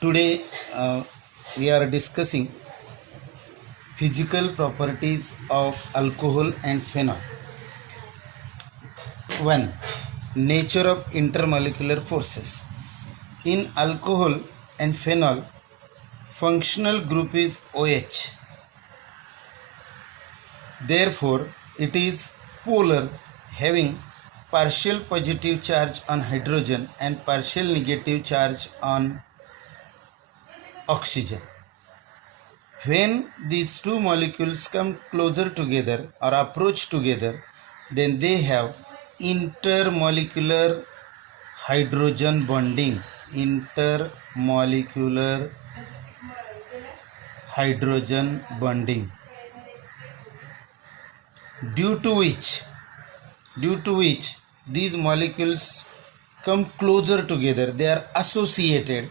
Today we are discussing physical properties of alcohol and phenol. 1. Nature of intermolecular forces. In alcohol and phenol, functional group is OH. Therefore, it is polar, having partial positive charge on hydrogen and partial negative charge on oxygen. When these two molecules come closer together or approach together, then they have intermolecular hydrogen bonding. Intermolecular hydrogen bonding. Due to which these molecules come closer together, they are associated.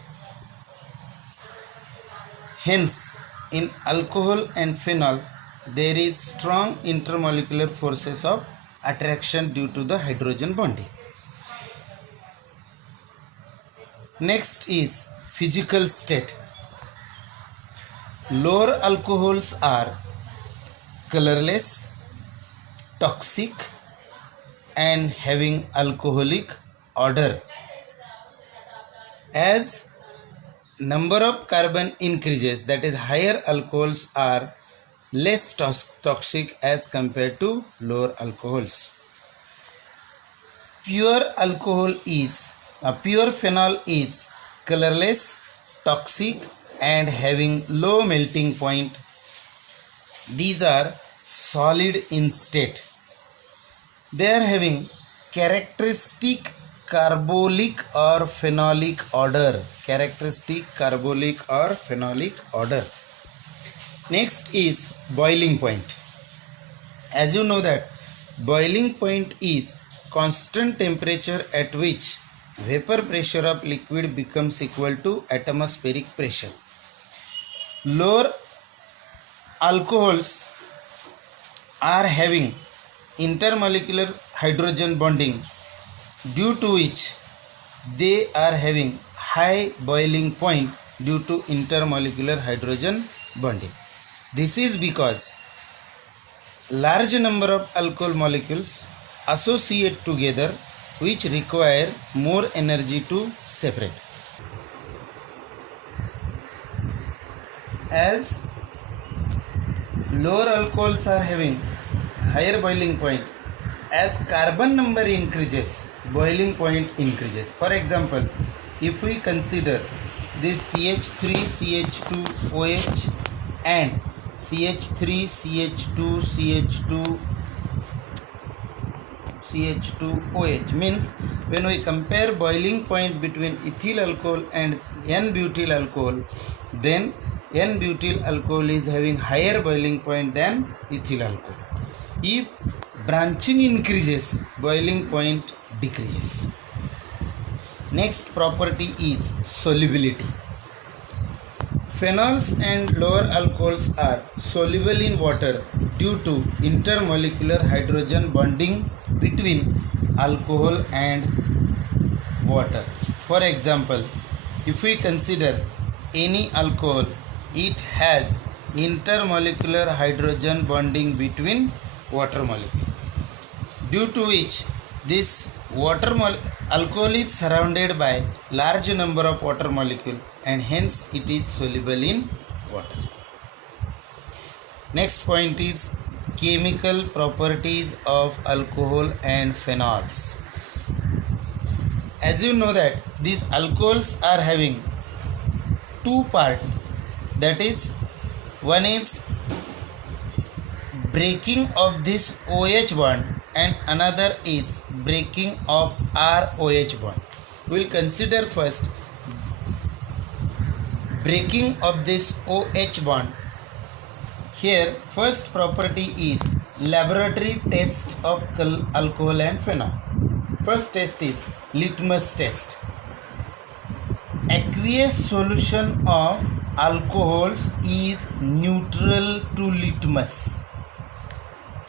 Hence, in alcohol and phenol, there is strong intermolecular forces of attraction due to the hydrogen bonding. Next is physical state. Lower alcohols are colorless, toxic, and having alcoholic odor. As number of carbon increases, that is higher alcohols are less toxic as compared to lower alcohols. Pure phenol is colorless, toxic, and having low melting point. These are solid in state. They are having characteristic carbolic or phenolic odor. Next is boiling point. As you know that boiling point is constant temperature at which vapor pressure of liquid becomes equal to atmospheric pressure. Lower alcohols are having intermolecular hydrogen bonding, due to which they are having high boiling point due to intermolecular hydrogen bonding. This is because large number of alcohol molecules associate together, which require more energy to separate. As lower alcohols are having higher boiling point, as carbon number increases, boiling point increases. For example, if we consider this CH3CH2OH and CH3CH2CH2OH, means when we compare boiling point between ethyl alcohol and N-butyl alcohol, then N-butyl alcohol is having higher boiling point than ethyl alcohol. If branching increases, boiling point decreases. Next property is solubility. Phenols and lower alcohols are soluble in water due to intermolecular hydrogen bonding between alcohol and water. For example, if we consider any alcohol, it has intermolecular hydrogen bonding between water molecule, due to which this alcohol is surrounded by large number of water molecule and hence it is soluble in water. Next point is chemical properties of alcohol and phenols. As you know that these alcohols are having two parts, that is, one is breaking of this OH bond and another is breaking of ROH bond. We will consider first breaking of this OH bond. Here first property is laboratory test of alcohol and phenol. First test is litmus test. Aqueous solution of alcohols is neutral to litmus.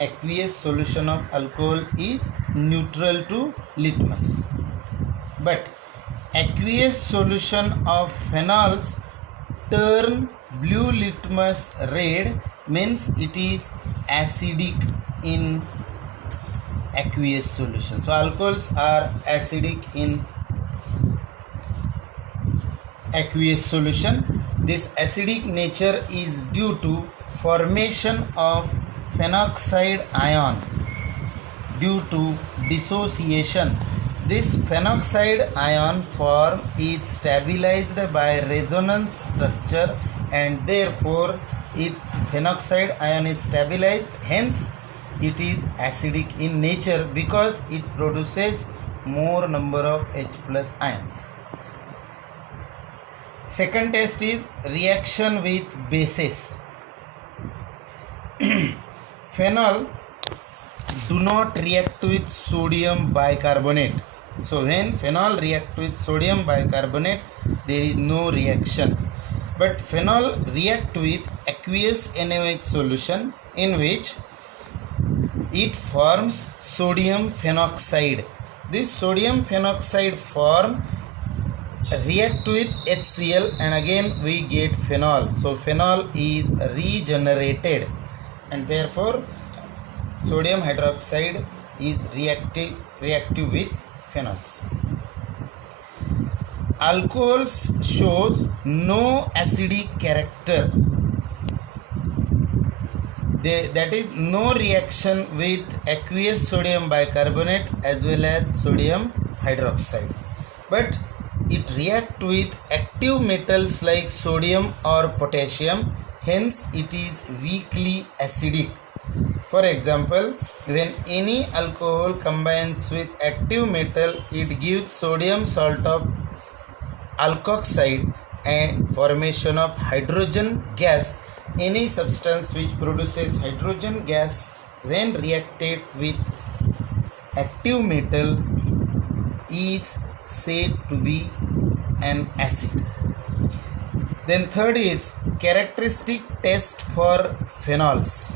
Aqueous solution of alcohol is neutral to litmus. But Aqueous solution of phenols turn blue litmus red, means it is acidic in aqueous solution. So alcohols are acidic in aqueous solution. This acidic nature is due to formation of phenoxide ion due to dissociation. This phenoxide ion form is stabilized by resonance structure, and therefore it phenoxide ion is stabilized, hence it is acidic in nature because it produces more number of H plus ions. Second test is reaction with bases. Phenol do not react with sodium bicarbonate. So when phenol react with sodium bicarbonate, there is no reaction. But phenol react with aqueous NaOH solution, in which it forms sodium phenoxide. This sodium phenoxide form react with HCl, and again we get phenol. So phenol is regenerated, and therefore sodium hydroxide is reactive with phenols. Alcohols shows no acidic character. That is no reaction with aqueous sodium bicarbonate as well as sodium hydroxide, but it react with active metals like sodium or potassium, hence it is weakly acidic. For example, when any alcohol combines with active metal, it gives sodium salt of alkoxide and formation of hydrogen gas. Any substance which produces hydrogen gas when reacted with active metal is said to be an acid. Then third is characteristic test for phenols.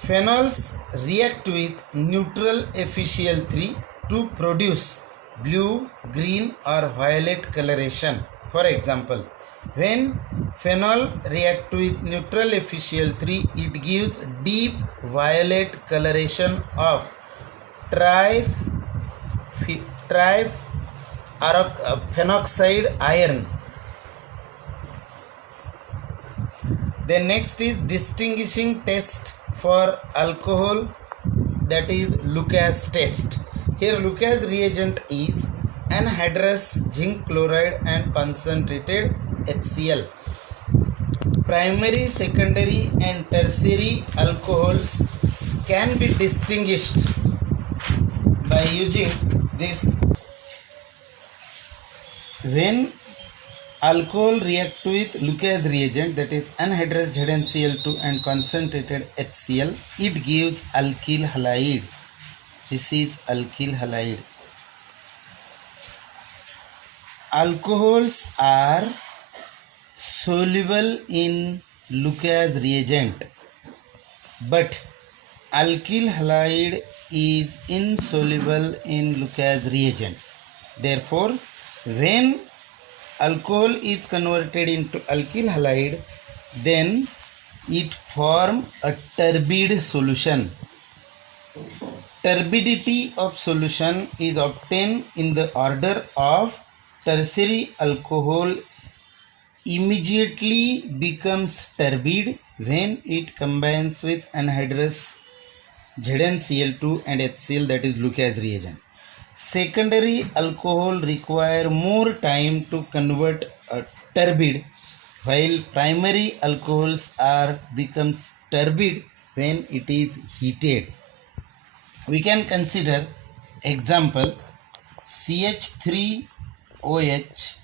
Phenols react with neutral FeCl3 to produce blue, green or violet coloration. For example, when phenol react with neutral FeCl3, it gives deep violet coloration of phenoxide iron. Then next is distinguishing test for alcohol, that is Lucas test. Here Lucas reagent is anhydrous zinc chloride and concentrated HCl. Primary, secondary and tertiary alcohols can be distinguished by using this. When alcohol react with Lucas reagent, that is anhydrous ZnCl2 and concentrated HCl, it gives alkyl halide. This is alkyl halide. Alcohols are soluble in Lucas reagent, but alkyl halide is insoluble in Lucas reagent. Therefore, when alcohol is converted into alkyl halide, then it form a turbid solution. Turbidity of solution is obtained in the order of tertiary alcohol immediately becomes turbid when it combines with anhydrous ZnCl2 and HCl, that is Lucas reagent. Secondary alcohol require more time to convert a turbid, while primary alcohols becomes turbid when it is heated. We can consider example CH3OH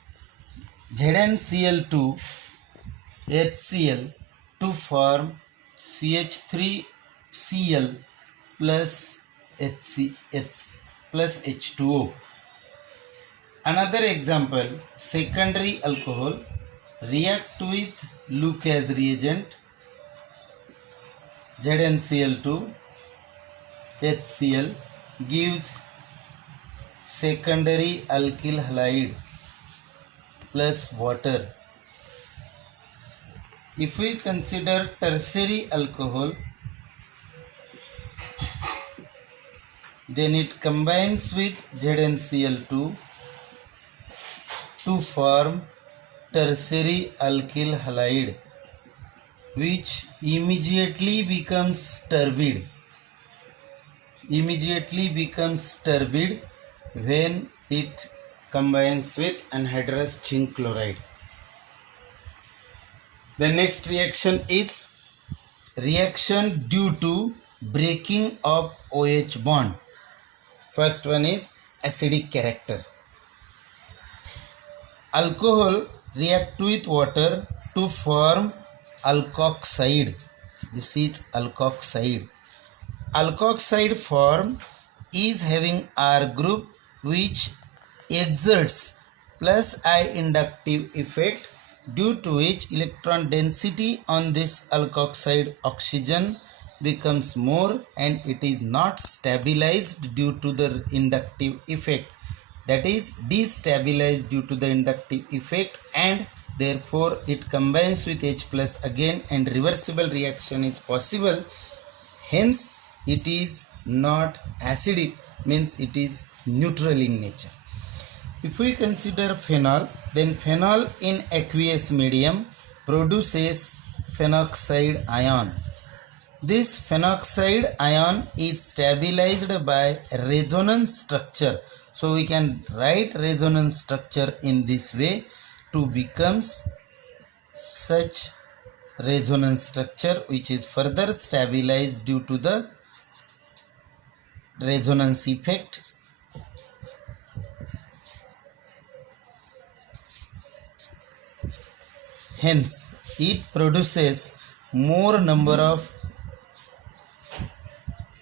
ZnCl2 HCl to form CH3Cl plus plus H2O. Another example, secondary alcohol react with Lucas reagent ZnCl2 HCl gives secondary alkyl halide plus water. If we consider tertiary alcohol, then it combines with ZnCl2 to form tertiary alkyl halide, which immediately becomes turbid when it combines with anhydrous zinc chloride. The next reaction is reaction due to breaking of OH bond. First one is acidic character. Alcohol react with water to form alkoxide. This is alkoxide. Alkoxide form is having R group, which exerts plus I inductive effect, due to which electron density on this alkoxide oxygen becomes more and it is not stabilized due to the inductive effect, that is destabilized due to the inductive effect, and therefore it combines with H plus again and reversible reaction is possible. Hence it is not acidic, means it is neutral in nature. If we consider phenol, then phenol in aqueous medium produces phenoxide ion. This phenoxide ion is stabilized by resonance structure. So we can write resonance structure in this way to becomes such resonance structure, which is further stabilized due to the resonance effect. Hence it produces more number of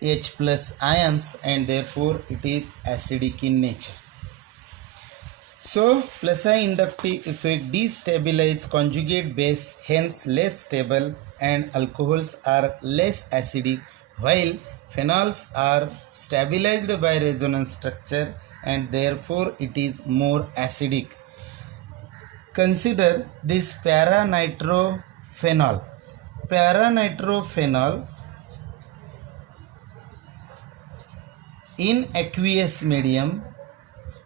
H plus ions and therefore it is acidic in nature. So plus I inductive effect destabilize conjugate base, hence less stable, and alcohols are less acidic, while phenols are stabilized by resonance structure and therefore it is more acidic. Consider this para-nitrophenol. Para-nitrophenol in aqueous medium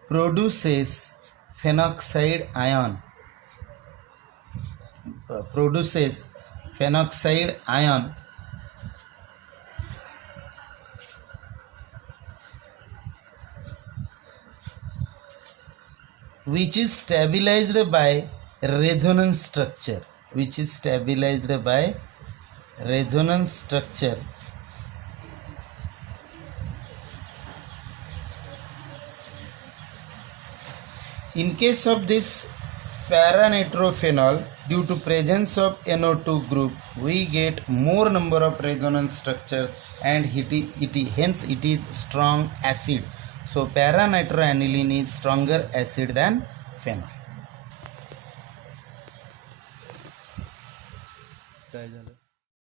produces phenoxide ion, which is stabilized by resonance structure, In case of this para-nitrophenol, due to presence of NO2 group, we get more number of resonance structures and hence it is strong acid. So para-nitroaniline is stronger acid than phenol.